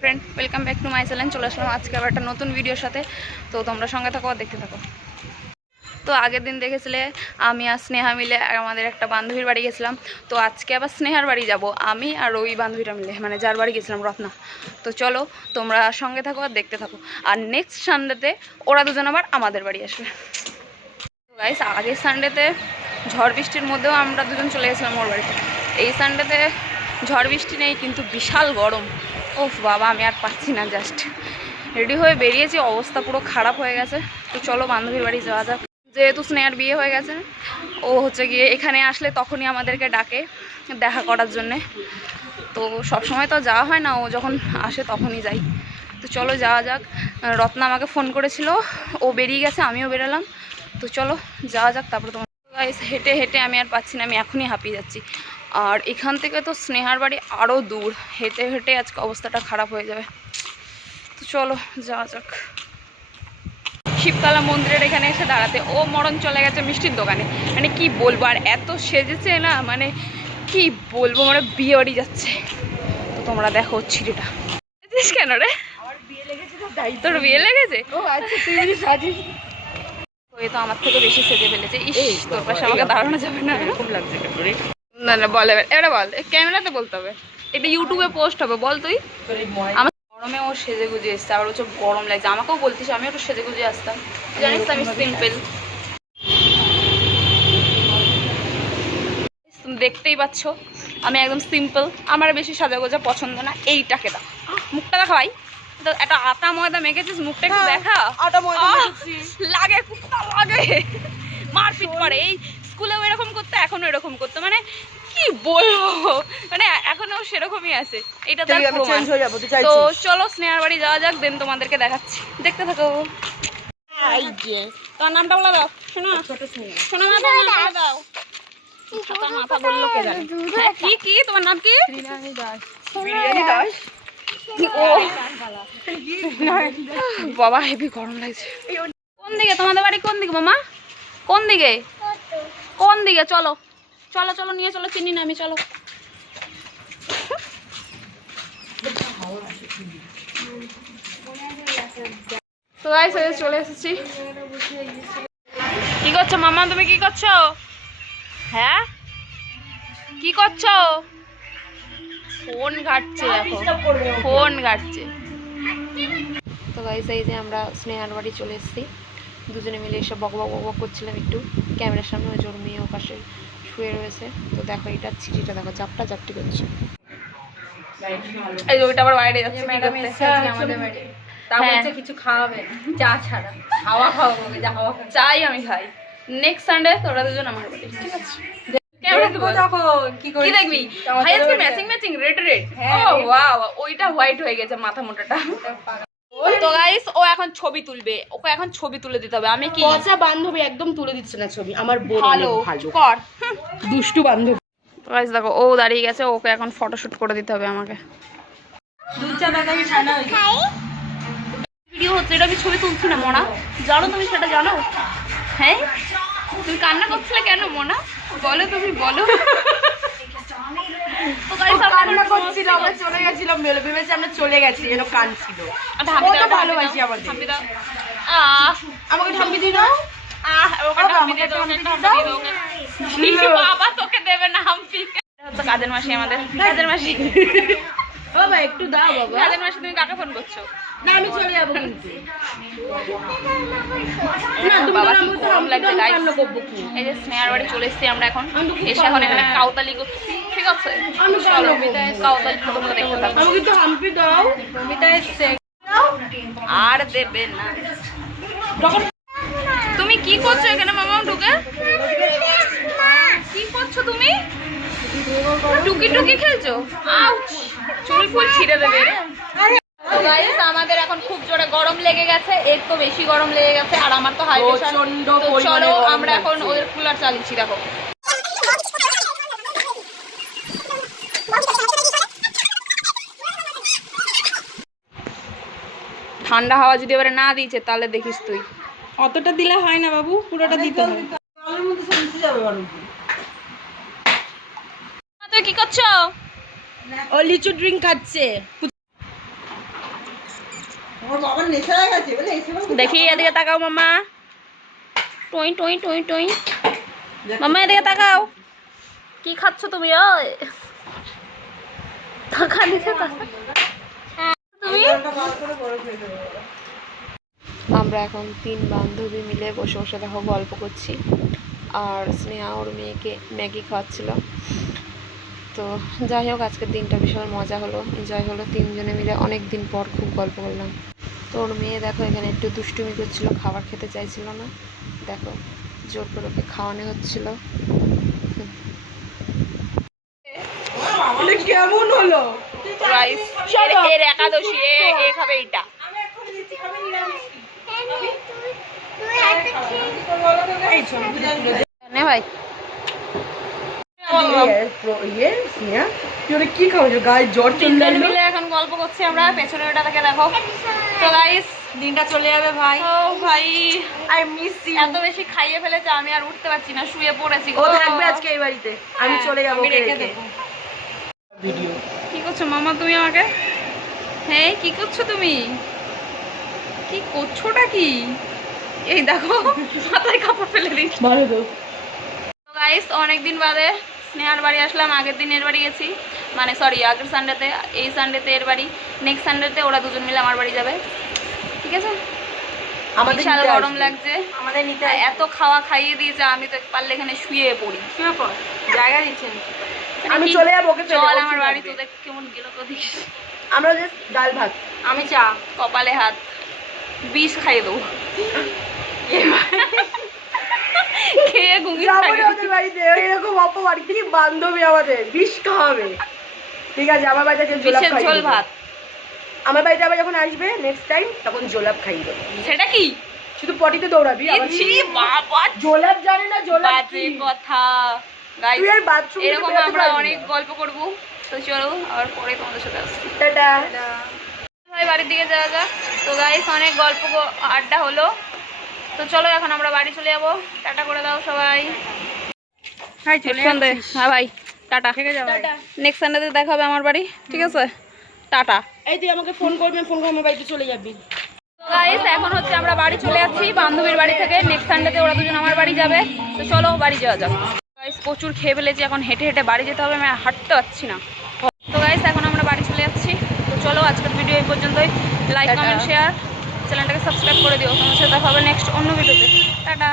Friend, welcome back to my channel. চলে আসলাম আজকে আবার একটা নতুন ভিডিওর সাথে। তো তোমরা সঙ্গে থাকো আর দেখতে থাকো। তো আগের দিন দেখেছিলে আমি আর স্নেহা মিলে আমাদের একটা বান্ধবীর বাড়ি গেছিলাম। তো আজকে আবার স্নেহার বাড়ি যাব আমি আর ওই বান্ধবীটা মিলে, মানে যার বাড়ি গেছিলাম, রত্না। তো চলো তোমরা সঙ্গে থাকো আর দেখতে থাকো। আর নেক্সট সানডেতে ওরা দুজন আবার আমাদের বাড়ি আসবে। তো গাইস, আগের সানডেতে ঝড় বৃষ্টির মধ্যেও আমরা দুজন চলে গেছিলাম ওর বাড়িতে। এই সানডেতে ঝড় বৃষ্টি নেই, কিন্তু বিশাল গরম। ওফ বাবা, আমি আর পাচ্ছি না। জাস্ট রেডি হয়ে বেরিয়েছি, অবস্থা পুরো খারাপ হয়ে গেছে। তো চলো বান্ধবীর বাড়ি যাওয়া যাক। যেহেতু স্নেহার বিয়ে হয়ে গেছে, ও হচ্ছে গিয়ে এখানে আসলে তখনই আমাদেরকে ডাকে দেখা করার জন্যে। তো সব সময় তো যাওয়া হয় না, ও যখন আসে তখনই যাই। তো চলো যাওয়া যাক। রত্না আমাকে ফোন করেছিল, ও বেরিয়ে গেছে, আমিও বেরোলাম। তো চলো যাওয়া যাক। তারপরে তোমার হেঁটে হেঁটে আমি আর পাচ্ছি না, আমি এখনই হাঁপিয়ে যাচ্ছি। আর এখান থেকে তো স্নেহার বাড়ি আরও দূর, হেঁটে হেঁটে আজকে অবস্থাটা খারাপ হয়ে যাবে। তো চলো যাওয়া যাক। শিবতলা মন্দিরের এখানে এসে দাঁড়াতে ও মরণ চলে গেছে মিষ্টির দোকানে। মানে কি বলবো, আর এত সেজেছে না, মানে কি বলবো, মানে বিয়ে বাড়ি যাচ্ছে। তো তোমরা দেখো ছিঁড়িটা কেন রে, তোর বিয়ে লেগেছে? ওই তো আমার থেকে বেশি সেজে ফেলেছে। ইস, তোর পাশে আমাকে দাঁড়ানো যাবে না। খুব লাগছে না না, বল এবার বল, ক্যামেরাতে বলতে হবে, এটা ইউটিউবে পোস্ট হবে। বল তুই। আমার গরমে ও সেজে গুজে এসছে, আবার হচ্ছে গরম লাগছে। আমাকেও বলতিস, আমি একটু সেজে গুজে আসতাম। জানিস আমি সিম্পল, তুমি দেখতেই পাচ্ছ আমি একদম সিম্পল। আমার বেশি সাজা গোজা পছন্দ না। এইটাকে দাও, মুখটা দেখা ভাই, একটা আটা ময়দা মেখেছিস, মুখটা একটু দেখা। লাগে, কুত্তা লাগে, মারপিট করে। এই স্কুলেও এরকম করতে, এখনো এরকম করতে, মানে কি বলবো, মানে এখনো সেরকমই আছে। এটা তো তো চলো স্নেহার বাড়ি যাওয়া যাক, দেন তোমাদেরকে দেখাচ্ছি, দেখতে থাকো। তোমার নামটা বলে দাও। শোনো শোনো, নামটা দাও। মাথা বললো কে জানে। কি কি তোমার নাম কি? বাবা হেভি গরম লাগছে। কোন দিকে তোমাদের বাড়ি? কোন দিকে মামা? কোন দিকে? কোন দিকে? চলো চলো চলো, নিয়ে চলো, চিনি না আমি, চলো। তো গাইস চলে এসেছি। কি করছো মামা, তুমি কি করছো? হ্যাঁ কি করছো? ফোন ঘাটছে, এখন ফোন ঘাটছে। তো গাইস এই যে আমরা স্নেহার বাড়ি চলে এসেছি, দুজনে মিলে এসে বক বক বক করছিলাম একটু ক্যামেরার সামনে। ওই জোর মেয়ে ও পাশে শুয়ে রয়েছে। তো দেখো এটা ছিটিটা দেখো, চাপটা চাপটি করছে। এই যে ওইটা আবার বাইরে যাচ্ছে ম্যাডাম এসে আমাদের বাড়ি। তা বলছে কিছু খাওয়াবে, চা ছাড়া। হাওয়া খাওয়াবো, যা হাওয়া চাই আমি খাই। নেক্সট সানডে তোরা দুজন আমার বাড়ি, ঠিক আছে? কি দেখবি ভাই? আজকে ম্যাচিং ম্যাচিং রেড রেড। ও ওয়াও, ওইটা হোয়াইট হয়ে গেছে মাথা মোটাটা। তো গাইস ও এখন ছবি তুলবে, ওকে এখন ছবি তুলে দিতে হবে। আমি কি পচা বান্ধবী, একদম তুলে দিচ্ছে না ছবি। আমার ভালো কর, দুষ্টু বান্ধবী। গাইস দেখো ও দাঁড়িয়ে গেছে, ওকে এখন ফটোশুট করে দিতে হবে আমাকে। ভিডিও হচ্ছে, এটা আমি ছবি তুলছি না মোনা, জানো তুমি সেটা জানো? হ্যাঁ তুমি কান্না করছিলে কেন মোনা, বলো তুমি বলো। চলে গেছিলাম, ভেবেছি আমরা চলে গেছি, এরকম কাঁদছিল। ভালোবাসি আমাকে ঠাম্পি দিই না, বাবা তোকে দেবে না হাম্পি। কাজের মাসি, আমাদের কাজের মাসি। বাবা একটু দাও বাবা। কাজের মাসি তুমি কাকে ফোন করছো? না আমি চলে যাবো কিন্তু। বাবা কি গরম লাগছে গাইস। এই যে স্নেহার বাড়ি চলে এসেছি আমরা এখন। এসে এখন এখানে কাউতালি করছি, ঠিক আছে? চলো কাউতালি তোমরা দেখতে থাকো। আমাকে একটু হাম্পি দাও। মমিতা এসেছে আর দেবে না। তুমি কি করছো এখানে মামা ঢুকে? কি করছো তুমি? টুকি টুকি খেলছো? আউচ, চুল ফুল ছিঁড়ে দেবে। গাইস আমাদের এখন খুব জোরে গরম লেগে গেছে, এর তো বেশি গরম লেগে গেছে, আর আমার তো হাই প্রেশার। চলো আমরা এখন ওদের কুলার চালিয়েছি। দেখো ঠান্ডা হাওয়া যদি এবারে না দিয়েছে তাহলে দেখিস তুই। অতটা দিলে হয় না বাবু, পুরোটা দিতে হয়। তুই কি করছো? ও লিচু ড্রিঙ্ক খাচ্ছে। দেখি এদিকে তাকাও মামা, টুই টুই টুই টুই, মামা এদিকে তাকাও, কি খাচ্ছ তুমি? ওই টাকা দিতে তুমি। আমরা এখন 3 বান্ধবী মিলে বসে বসে দেখো গল্প করছি, আর স্নেহা ওর মেয়েকে ম্যাগি খাওয়াচ্ছিল। তো যাই হোক, আজকের দিনটা ভীষণ মজা হলো, এনজয় হলো, 3 জনে মিলে অনেক দিন পর খুব গল্প করলাম। তো ওর মেয়ে দেখো এখানে একটু দুষ্টুমি করছিল, খাবার খেতে চাইছিল না, দেখো জোর করে ওকে খাওয়ানো হচ্ছিল। কেমন হলো এর একাদশী, এ খাবে এটা। নে ভাই কি খাওয়াছো? গায়ে জ্বর চলে এলো। মিলে এখন গল্প করছি আমরা, পেছনে ওটা থেকে দেখো। তো গাইস দিনটা চলে যাবে ভাই। ও ভাই আই মিস ইউ। এত বেশি খাইয়ে ফেলেছে, আমি আর উঠতে পারছি না, শুয়ে পড়েছি। ও থাকবে আজকে এই বাড়িতে, আমি চলে যাবো আমি ওকে রেখে রেখে। দেবো। কি করছো মামা তুমি আমাকে? হ্যাঁ কি করছো তুমি? কি করছোটা কি? এই দেখো মাথায় কাপড় ফেলে দিচ্ছি। ভালো তো। গাইস অনেকদিন বাদে স্নেহার বাড়ি আসলাম। আগের দিন এর বাড়ি গেছি, মানে সরি আগের সানডেতে, এই সানডেতে এর বাড়ি, নেক্সট সানডেতে ওরা দুজন মিলে আমার বাড়ি যাবে, ঠিক আছে? আমাদের বিশাল নিতে গরম আসবে। লাগছে, আমাদের নিতে এত খাওয়া খাইয়ে দিয়েছে, আমি তো পারলে এখানে শুয়ে পড়ি। জায়গা দিচ্ছেন। আমি চলে যাবো ওকে ফেলে। চল আমার বাড়ি, তো দেখ কেমন গেল তো দেখিস। আমরা জাস্ট ডাল ভাত, আমি চা, কপালে হাত, বিষ খাইয়ে দেবো। খেয়ে ঘুমিয়ে যাবো থাকবি। না ওদের বাড়িতে, এরকম অপমান কি বান্ধবী আমাদের বিষ খাওয়াবে। ঠিক আছে, আমার বাড়িতে যে জোলাপ বিষের খাইয়ে ঝোল দেবো। ভাত, আমার বাড়িতে আবার যখন আসবে নেক্সট টাইম, তখন জোলাপ খাইয়ে দেবো। সেটা কি? শুধু পটিতে দৌড়াবি। আবার ছি বাবা, জোলাপ জানি না, জোলাপ বাজে কি? কথা। গাইস তুই আর বাথরুম থেকে এরকম বেরোতে আমরা পারবি অনেক না। গল্প করব, তো চলো আবার পরে তোমাদের সাথে আসছি। টাটা। ভাই বাড়ির দিকে যাওয়া যাক। তো গাইস অনেক গল্প আড্ডা হলো, তো চলো এখন আমরা বাড়ি চলে যাবো। টাটা করে দাও সবাই। হ্যাঁ ভাই টাটা, নেক্সট সানডেতে দেখা হবে আমার বাড়ি, ঠিক আছে? টাটা। এই তুই আমাকে ফোন করবি, ফোন করে আমার বাড়িতে চলে যাবি। তো গাইস এখন হচ্ছে আমরা বাড়ি চলে যাচ্ছি বান্ধবীর বাড়ি থেকে, নেক্সট সানডেতে ওরা দুজন আমার বাড়ি যাবে, তো চলো বাড়ি যাওয়া যাক। গাইস প্রচুর খেয়ে ফেলেছি, এখন হেঁটে হেঁটে বাড়ি যেতে হবে, আমি আর হাঁটতে পারছি না। তো গাইস এখন আমরা বাড়ি চলে যাচ্ছি, তো চলো আজকের ভিডিও এই পর্যন্তই। লাইক কমেন্ট শেয়ার, চ্যানেলটাকে সাবস্ক্রাইব করে দিও। তোমার সাথে দেখা হবে নেক্সট অন্য ভিডিওতে। টাটা।